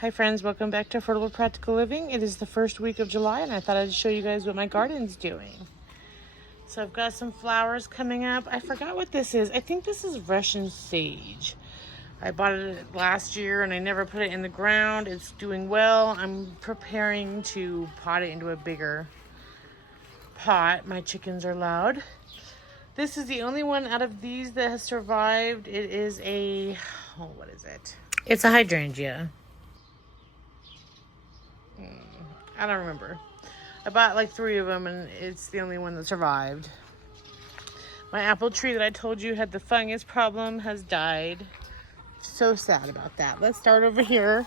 Hi friends, welcome back to Affordable Practical Living. It is the first week of July and I thought I'd show you guys what my garden's doing. So I've got some flowers coming up. I forgot what this is. I think this is Russian sage. I bought it last year and I never put it in the ground. It's doing well. I'm preparing to pot it into a bigger pot. My chickens are loud. This is the only one out of these that has survived. It is a, what is it? It's a hydrangea. I don't remember. I bought like 3 of them and it's the only one that survived. My apple tree that I told you had the fungus problem has died. So sad about that. Let's start over here.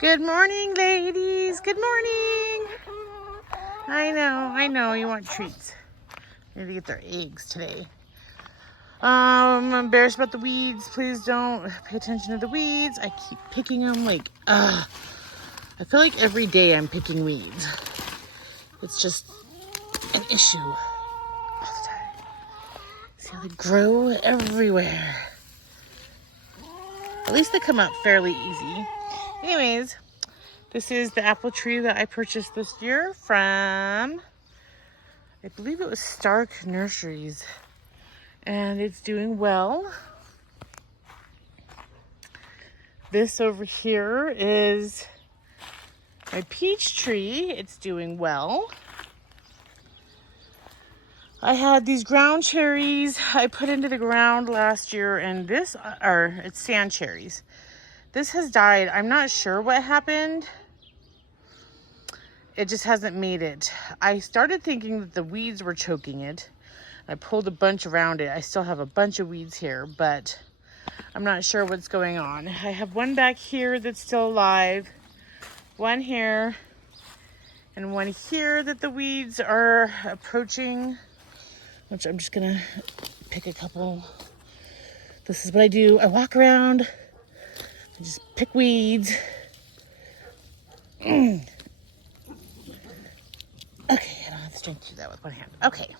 Good morning, ladies. Good morning. I know you want treats. Need to get their eggs today. I'm embarrassed about the weeds. Please don't pay attention to the weeds. I keep picking them like, I feel like every day I'm picking weeds. It's just an issue all the time. See how they grow everywhere. At least they come up fairly easy. Anyways, this is the apple tree that I purchased this year from, I believe it was Stark Nurseries. And it's doing well. This over here is my peach tree. It's doing well. I had these ground cherries I put into the ground last year, and it's sand cherries. This has died. I'm not sure what happened. It just hasn't made it. I started thinking that the weeds were choking it. I pulled a bunch around it. I still have a bunch of weeds here, but I'm not sure what's going on. I have one back here that's still alive. One here, and one here that the weeds are approaching, which I'm just gonna pick a couple. This is what I do. I walk around, I just pick weeds. Okay, I don't have the strength to do that with one hand. Okay,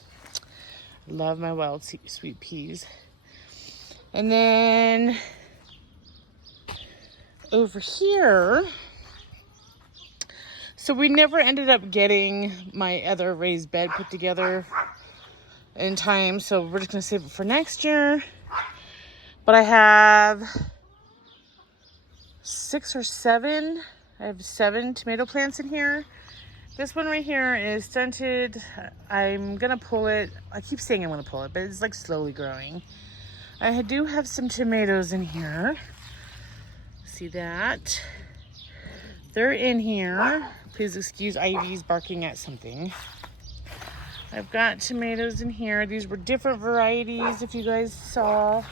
love my wild sweet peas. And then over here, so we never ended up getting my other raised bed put together in time, so we're just gonna save it for next year. But I have 6 or 7. I have 7 tomato plants in here. This one right here is stunted. I'm gonna pull it. I keep saying I'm gonna pull it, but it's like slowly growing. I do have some tomatoes in here. See that? They're in here. Please excuse Ivy's barking at something. I've got tomatoes in here. These were different varieties, if you guys saw.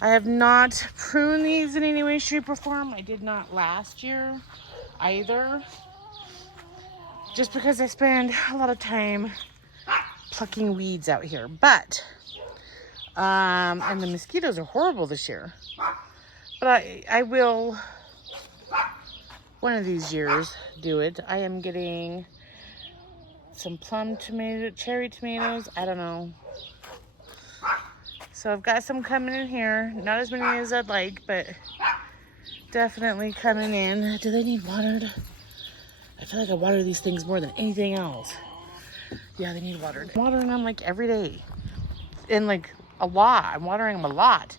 I have not pruned these in any way, shape, or form. I did not last year either. Just because I spend a lot of time plucking weeds out here. But, and the mosquitoes are horrible this year. But I will, one of these years, do it. I am getting some cherry tomatoes. I don't know. So I've got some coming in here. Not as many as I'd like, but definitely coming in. Do they need watered? I feel like I water these things more than anything else. Yeah, they need watered. I'm watering them like every day. And like a lot. I'm watering them a lot.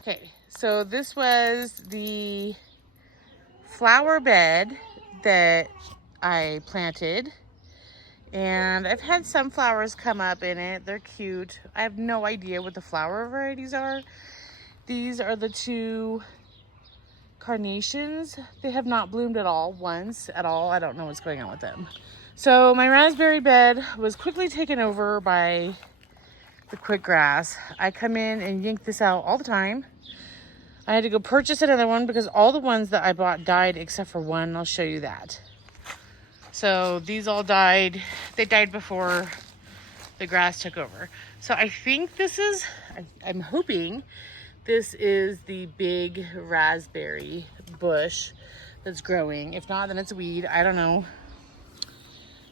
Okay, so this was the flower bed that I planted. And I've had some flowers come up in it. They're cute. I have no idea what the flower varieties are. These are the 2 carnations. They have not bloomed at all once at all. I don't know what's going on with them. So my raspberry bed was quickly taken over by the quick grass. I come in and yank this out all the time. I had to go purchase another one because all the ones that I bought died except for one. I'll show you that. So these all died. They died before the grass took over. So I think this is, I'm hoping this is the big raspberry bush that's growing. If not, then it's a weed. I don't know.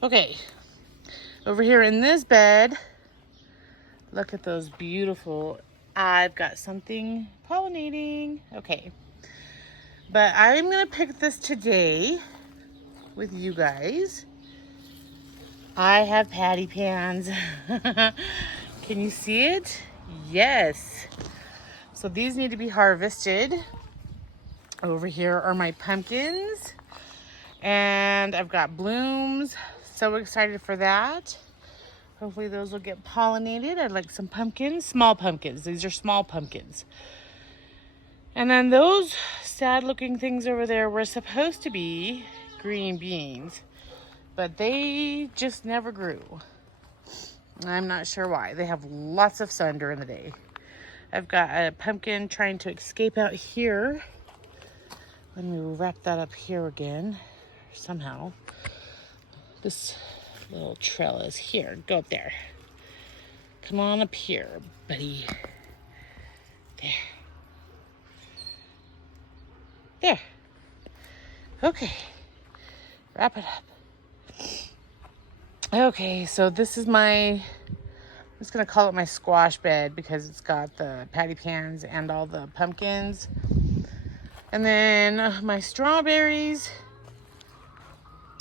Okay. Over here in this bed, look at those beautiful, I've got something pollinating. Okay. But I'm gonna pick this today with you guys. I have patty pans. Can you see it? Yes. So these need to be harvested. Over here are my pumpkins. And I've got blooms. So excited for that. Hopefully those will get pollinated. I'd like some pumpkins, small pumpkins. These are small pumpkins. And then those sad looking things over there were supposed to be green beans, but they just never grew. I'm not sure why. They have lots of sun during the day. I've got a pumpkin trying to escape out here. Let me wrap that up here again, somehow. This little trellis here, go up there. Come on up here, buddy. There. There. Okay. Wrap it up. Okay, so this is I'm just gonna call it my squash bed because it's got the patty pans and all the pumpkins. And then my strawberries.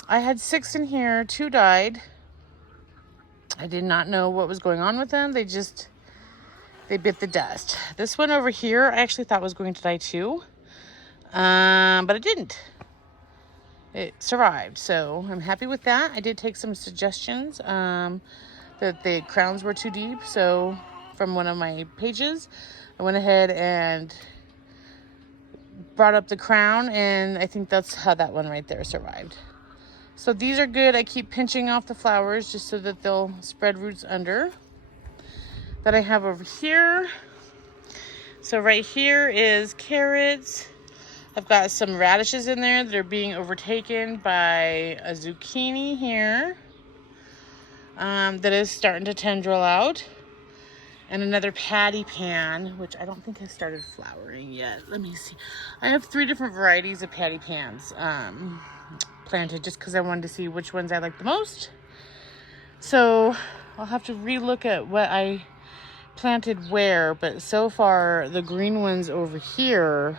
I had 6 in here, 2 died. I did not know what was going on with them. They bit the dust. This one over here, I actually thought was going to die too. But it didn't. It survived, so I'm happy with that. I did take some suggestions that the crowns were too deep, so from one of my pages, I went ahead and brought up the crown, and I think that's how that one right there survived. So these are good. I keep pinching off the flowers just so that they'll spread roots under. That I have over here. So right here is carrots. I've got some radishes in there that are being overtaken by a zucchini here that is starting to tendril out. And another patty pan, which I don't think has started flowering yet. Let me see. I have 3 different varieties of patty pans planted just because I wanted to see which ones I like the most. So I'll have to relook at what I planted where, but so far the green ones over here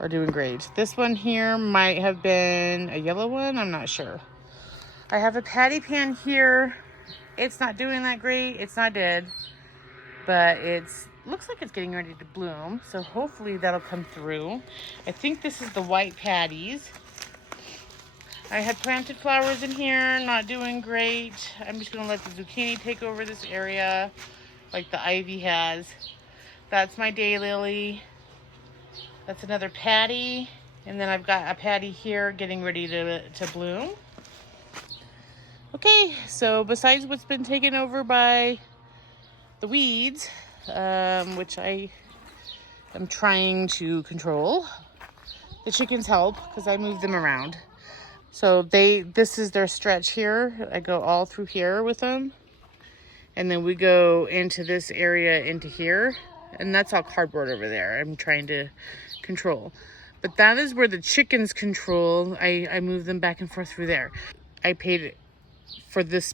are doing great. This one here might have been a yellow one, I'm not sure. I have a patty pan here. It's not doing that great. It's not dead, but looks like it's getting ready to bloom, so hopefully that'll come through. I think this is the white patties. I had planted flowers in here, not doing great. I'm just gonna let the zucchini take over this area like the ivy has. That's my daylily. That's another patty. And then I've got a patty here getting ready to bloom. Okay, so besides what's been taken over by the weeds, which I am trying to control, the chickens help because I move them around. So this is their stretch here. I go all through here with them. And then we go into this area into here. And that's all cardboard over there. I'm trying to control. But that is where the chickens control. I move them back and forth through there. I paid for this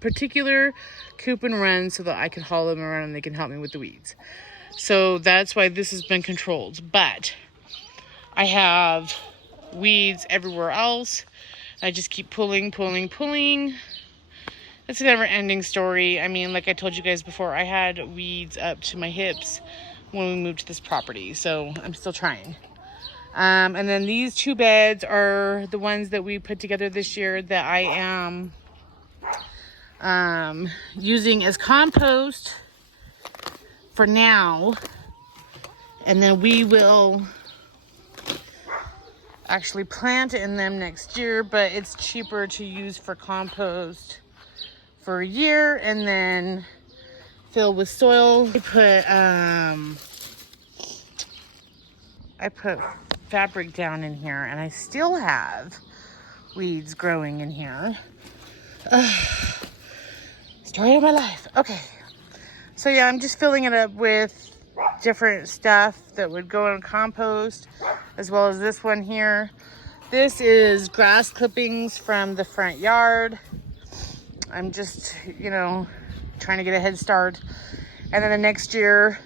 particular coop and run so that I can haul them around and they can help me with the weeds. So that's why this has been controlled. But I have weeds everywhere else. I just keep pulling. It's a never-ending story. I mean, like I told you guys before, I had weeds up to my hips when we moved to this property, so I'm still trying. And then these 2 beds are the ones that we put together this year that I am using as compost for now. And then we will actually plant in them next year, but it's cheaper to use for compost for a year and then fill with soil. I put fabric down in here and I still have weeds growing in here. Story of my life. Okay, so yeah, I'm just filling it up with different stuff that would go in compost, as well as this one here. This is grass clippings from the front yard. I'm just, trying to get a head start. And then the next year,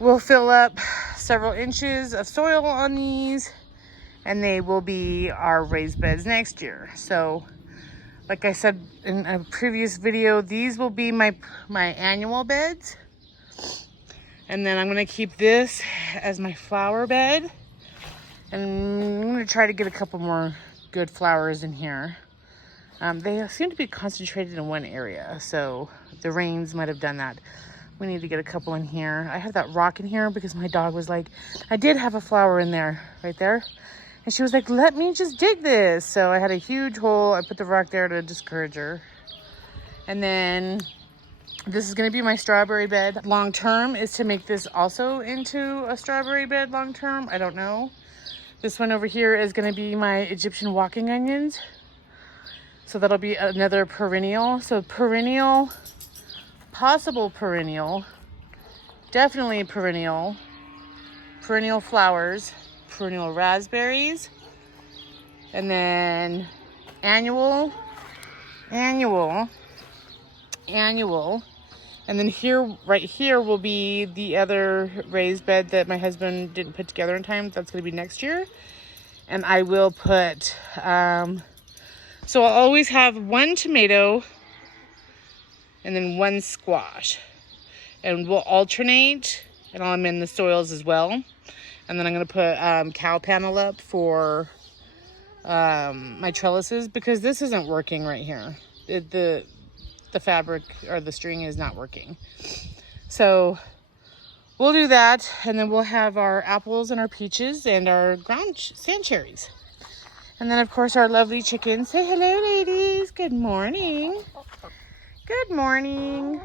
We'll fill up several inches of soil on these, and they will be our raised beds next year. So like I said in a previous video, these will be my annual beds. And then I'm gonna keep this as my flower bed. And I'm gonna try to get a couple more good flowers in here. They seem to be concentrated in one area, so the rains might have done that. We need to get a couple in here. I have that rock in here because my dog was like, I did have a flower in there, right there. And she was like, let me just dig this. So I had a huge hole. I put the rock there to discourage her. And then this is gonna be my strawberry bed. Long term is to make this also into a strawberry bed long term. I don't know. This one over here is gonna be my Egyptian walking onions. So that'll be another perennial. So perennial, possible perennial, definitely perennial flowers, perennial raspberries, and then annual, and then here, right here will be the other raised bed that my husband didn't put together in time. That's going to be next year. And I will put, so I'll always have one tomato and then one squash. And we'll alternate, and I'm in the soils as well. And then I'm going to put cow panel up for my trellises, because this isn't working right here. The fabric or the string is not working. So we'll do that, and then we'll have our apples and our peaches and our ground sand cherries. And then of course our lovely chickens. Say hello, ladies. Good morning. Good morning.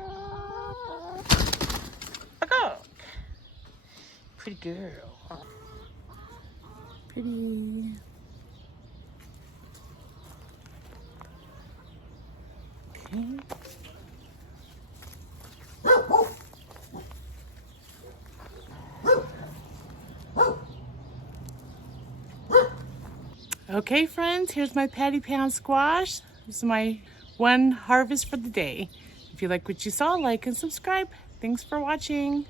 Look. Pretty girl. Pretty. Okay, friends, here's my patty pound squash. This is my one harvest for the day. If you like what you saw, like and subscribe. Thanks for watching.